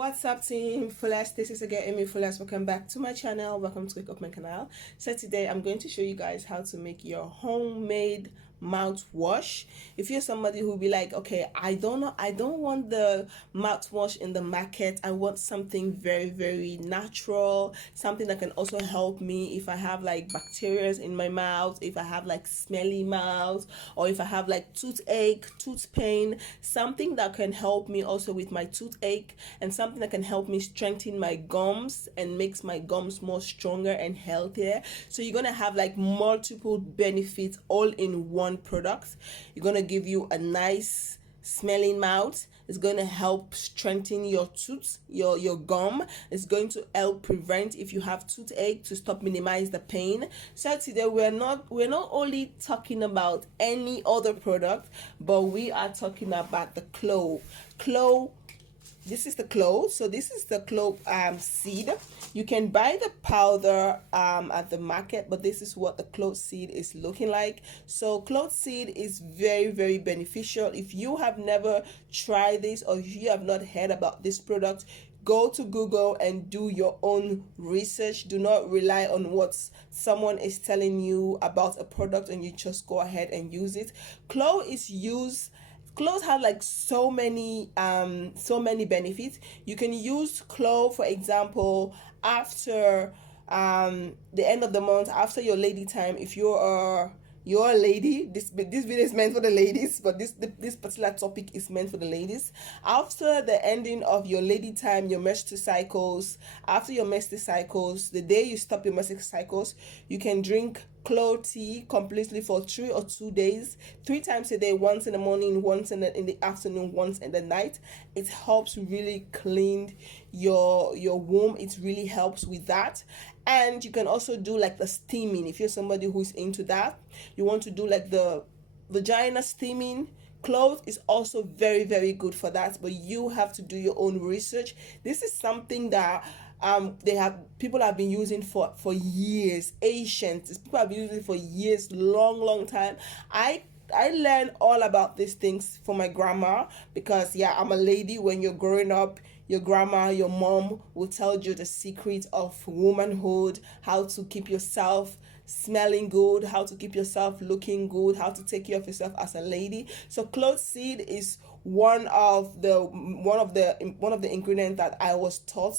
What's up, team Fullest? This is again AMIFULLEST. Welcome back to my channel. Welcome to my canal. So today I'm going to show you guys how to make your homemade mouthwash. If you're somebody who'll be like, okay, I don't want the mouthwash in the market. I want something very natural, something that can also help me if I have like bacteria in my mouth, if I have like smelly mouth, or if I have like toothache, tooth pain, something that can help me also with my toothache, and something that can help me strengthen my gums and makes my gums more stronger and healthier. So you're gonna have like multiple benefits all in one product. You're gonna give you a nice smelling mouth. It's going to help strengthen your tooth, your gum. It's going to help prevent if you have toothache, to stop minimize the pain. So today we're not only talking about any other product, but we are talking about the clove. This is the clove. So this is the clove seed. You can buy the powder at the market, but this is what the clove seed is looking like. So clove seed is very beneficial. If you have never tried this, or if you have not heard about this product, go to Google and do your own research. Do not rely on what someone is telling you about a product and you just go ahead and use it. Cloves have like so many benefits. You can use clove, for example, after the end of the month, after your lady time. If you're a lady, this video is meant for the ladies, but this particular topic is meant for the ladies. After the ending of your lady time, your menstrual cycles, after your menstrual cycles, the day you stop your menstrual cycles, you can drink clove tea completely for 3 or 2 days, 3 times a day, once in the morning, once in the afternoon, once in the night. It helps really clean your womb. It really helps with that. And you can also do like the steaming. If you're somebody who's into that, you want to do like the vagina steaming, clove is also very good for that, but you have to do your own research. This is something that people have been using for years. Ancients, people have been using it for years, long time. I learned all about these things from my grandma, because I'm a lady. When you're growing up, your grandma, your mom will tell you the secret of womanhood, how to keep yourself smelling good, how to keep yourself looking good, how to take care of yourself as a lady. So clove seed is one of the ingredients that I was taught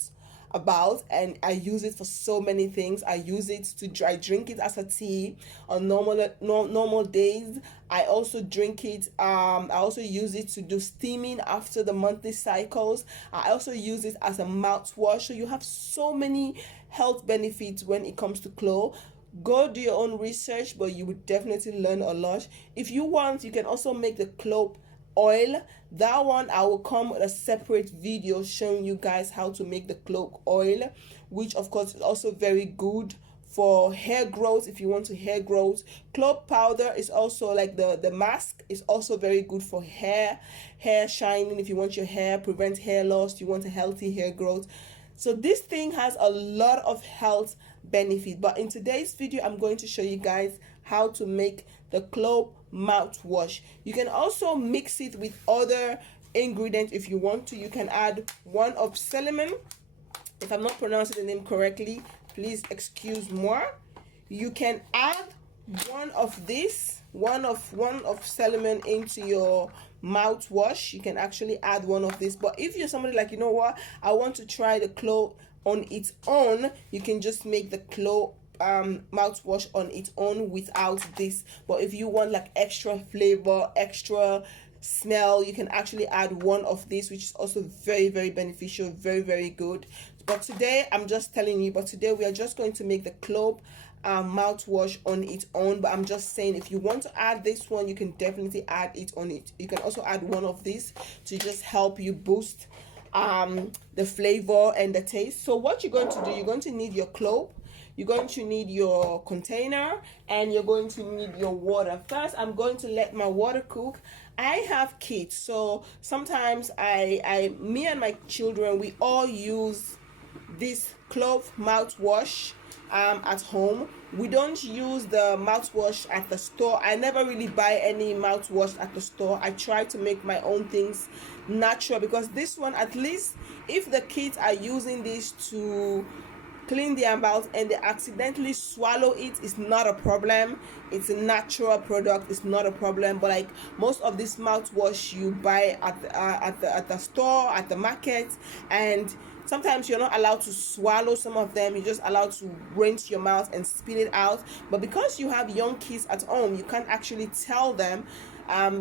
about, and I use it for so many things. I drink it as a tea on normal days. I also drink it, I also use it to do steaming after the monthly cycles. I also use it as a mouthwash. So you have so many health benefits when it comes to clove. Go do your own research, but you would definitely learn a lot. If you want, you can also make the clove oil. That one I will come with a separate video showing you guys how to make the clove oil, which of course is also very good for hair growth. If you want to hair growth, clove powder is also like the mask is also very good for hair shining. If you want your hair, prevent hair loss, you want a healthy hair growth. So this thing has a lot of health benefit, but in today's video I'm going to show you guys how to make the clove mouthwash. You can also mix it with other ingredients if you want to. You can add one of cinnamon. If I'm not pronouncing the name correctly, please excuse more. You can add one of cinnamon into your mouthwash. You can actually add one of this, but if you're somebody like, you know what, I want to try the clove on its own, you can just make the clove mouthwash on its own without this. But if you want like extra flavor, extra smell, you can actually add one of this, which is also very beneficial, very good. But today I'm just telling you, today we are just going to make the clove mouthwash on its own. But I'm just saying, if you want to add this one, you can definitely add it on it. You can also add one of these to just help you boost the flavor and the taste. So what you're going to do, you're going to need your clove, you're going to need your container, and you're going to need your water. First, I'm going to let my water cook. I have kids, so sometimes me and my children, we all use this clove mouthwash at home. We don't use the mouthwash at the store. I never really buy any mouthwash at the store. I try to make my own things natural, because this one, at least if the kids are using this to clean their mouth and they accidentally swallow it, it's not a problem. It's a natural product, it's not a problem. But like most of this mouthwash you buy at the store, at the market, and sometimes you're not allowed to swallow some of them. You're just allowed to rinse your mouth and spit it out. But because you have young kids at home, you can't actually tell them.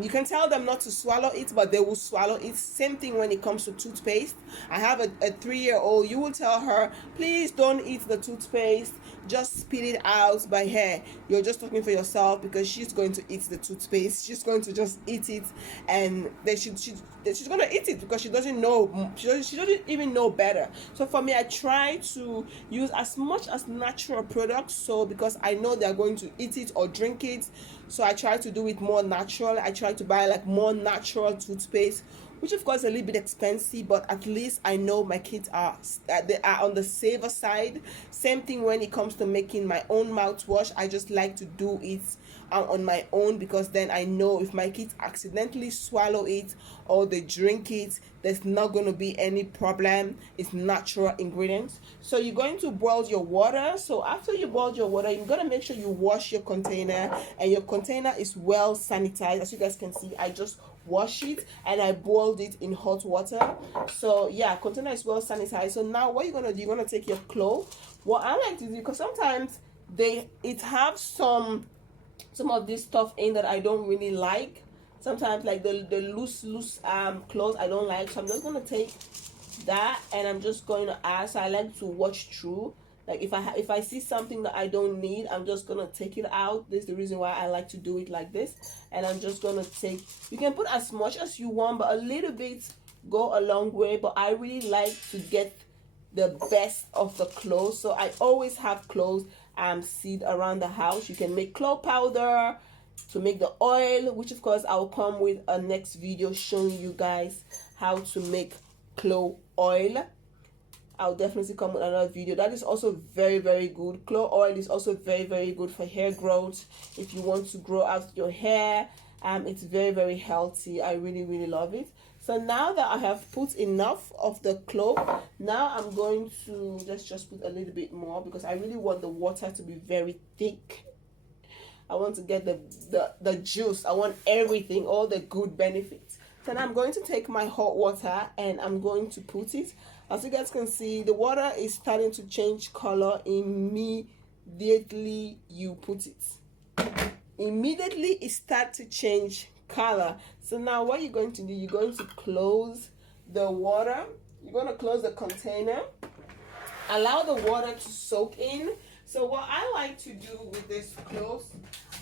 You can tell them not to swallow it, but they will swallow it. Same thing when it comes to toothpaste. I have a 3-year-old. You will tell her, please don't eat the toothpaste, just spit it out by her. You're just talking for yourself, because she's going to eat the toothpaste. She's going to just eat it, and then she's going to eat it because she doesn't know. She doesn't even know better. So for me, I try to use as much as natural products. So because I know they're going to eat it or drink it, so I try to do it more natural. I try to buy like more natural toothpaste, which of course is a little bit expensive, but at least I know my kids are they are on the safer side. Same thing when it comes to making my own mouthwash. I just like to do it on my own, because then I know if my kids accidentally swallow it or they drink it, there's not going to be any problem. It's natural ingredients. So you're going to boil your water. So after you boil your water, you're going to make sure you wash your container, and your container is well sanitized. As you guys can see, I just wash it and I boiled it in hot water. So yeah, container is well sanitized. So now what you're gonna do, you're gonna take your clove. What I like to do, because sometimes it have some of this stuff in that I don't really like. Sometimes like the loose clothes I don't like. So I'm just gonna take that and I'm just going to add. So I like to watch through. Like if I see something that I don't need, I'm just gonna take it out. This is the reason why I like to do it like this. And I'm just gonna take, you can put as much as you want, but a little bit go a long way. But I really like to get the best of the cloves. So I always have cloves seed around the house. You can make clove powder to make the oil, which of course I'll come with a next video showing you guys how to make clove oil. I'll definitely come with another video. That is also very, very good. Clove oil is also very, very good for hair growth. If you want to grow out your hair, it's very, very healthy. I really, really love it. So now that I have put enough of the clove, now I'm going to just put a little bit more, because I really want the water to be very thick. I want to get the juice. I want everything, all the good benefits. So now I'm going to take my hot water and I'm going to put it. As you guys can see, the water is starting to change color immediately you put it. Immediately it starts to change color. So now what you're going to do, you're going to close the water. You're going to close the container. Allow the water to soak in. So what I like to do with this clove,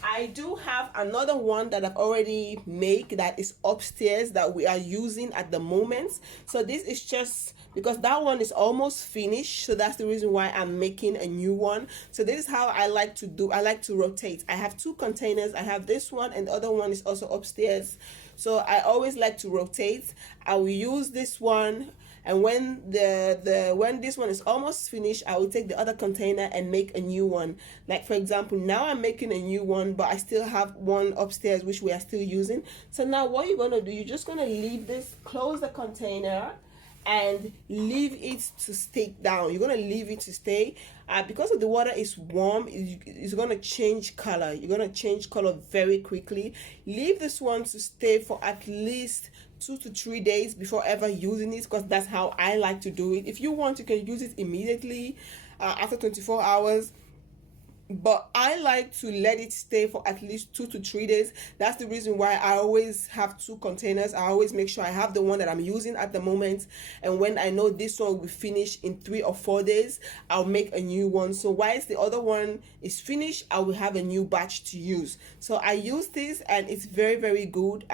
I do have another one that I've already made that is upstairs that we are using at the moment. So this is just because that one is almost finished, so that's the reason why I'm making a new one. So this is how I like to do. I like to rotate. I have two containers. I have this one and the other one is also upstairs. So I always like to rotate. I will use this one, and when when this one is almost finished, I will take the other container and make a new one. Like for example, now I'm making a new one, but I still have one upstairs which we are still using. So now what you're gonna do, you're just gonna leave this, close the container and leave it to stay down. You're gonna leave it to stay because of the water is warm, it's gonna change color. You're gonna change color very quickly. Leave this one to stay for at least 2 to 3 days before ever using it, because that's how I like to do it. If you want, you can use it immediately after 24 hours. But I like to let it stay for at least 2 to 3 days. That's the reason why I always have two containers. I always make sure I have the one that I'm using at the moment, and when I know this one will be finished in 3 or 4 days, I'll make a new one. So whilst the other one is finished, I will have a new batch to use. So I use this and it's very, very good.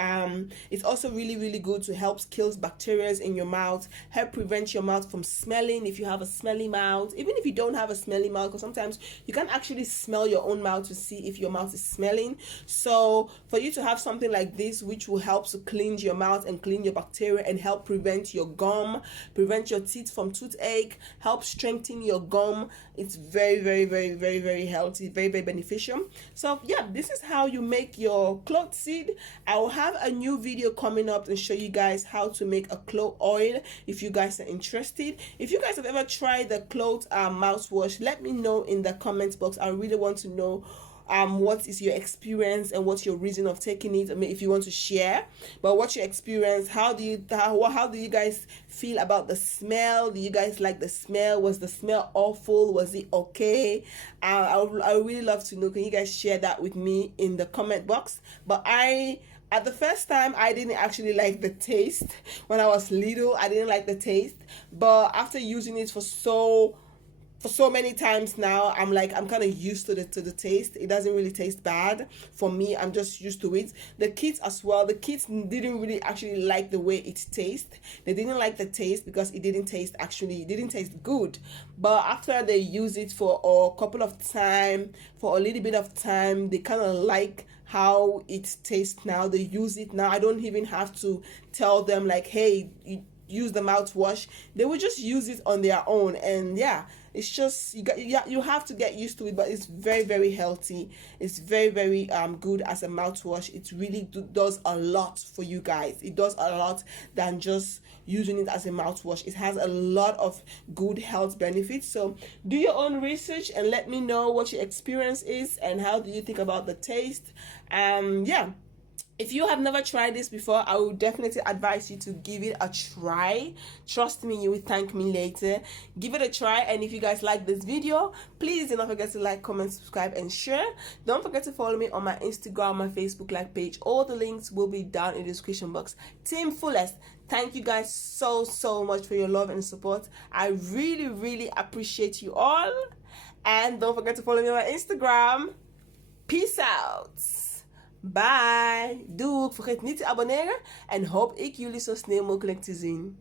It's also really, really good to help kill bacteria in your mouth, help prevent your mouth from smelling if you have a smelly mouth. Even if you don't have a smelly mouth, because sometimes you can actually really smell your own mouth to see if your mouth is smelling. So for you to have something like this, which will help to cleanse your mouth and clean your bacteria and help prevent your gum, prevent your teeth from toothache, help strengthen your gum, it's very, very, very, very, very healthy, very, very beneficial. So yeah, this is how you make your clove seed. I will have a new video coming up and show you guys how to make a clove oil if you guys are interested. If you guys have ever tried the clove mouthwash, let me know in the comment box. I really want to know what is your experience and what's your reason of taking it. I mean, if you want to share, but what's your experience? How do you guys feel about the smell? Do you guys like the smell? Was the smell awful? Was it okay? I would really love to know. Can you guys share that with me in the comment box? But at the first time, I didn't actually like the taste. When I was little, I didn't like the taste, but after using it for so many times now, I'm kind of used to the taste. It doesn't really taste bad for me. I'm just used to it. The kids as well, the kids didn't really actually like the way it tastes. They didn't like the taste because it didn't taste good. But after they use it for a couple of time, for a little bit of time, they kind of like how it tastes now. They use it now. I don't even have to tell them like, hey, use the mouthwash. They will just use it on their own. And yeah, it's just you have to get used to it, but it's very, very healthy. It's very, very good as a mouthwash. It really does a lot for you guys. It does a lot than just using it as a mouthwash. It has a lot of good health benefits. So do your own research and let me know what your experience is and how do you think about the taste. Yeah, if you have never tried this before, I would definitely advise you to give it a try. Trust me, you will thank me later. Give it a try, and if you guys like this video, please do not forget to like, comment, subscribe, and share. Don't forget to follow me on my Instagram, my Facebook page. All the links will be down in the description box. TeamFullest, thank you guys so much for your love and support. I really, really appreciate you all. And don't forget to follow me on my Instagram. Peace out. Bye. Doei. Vergeet niet te abonneren en hoop ik jullie zo snel mogelijk te zien.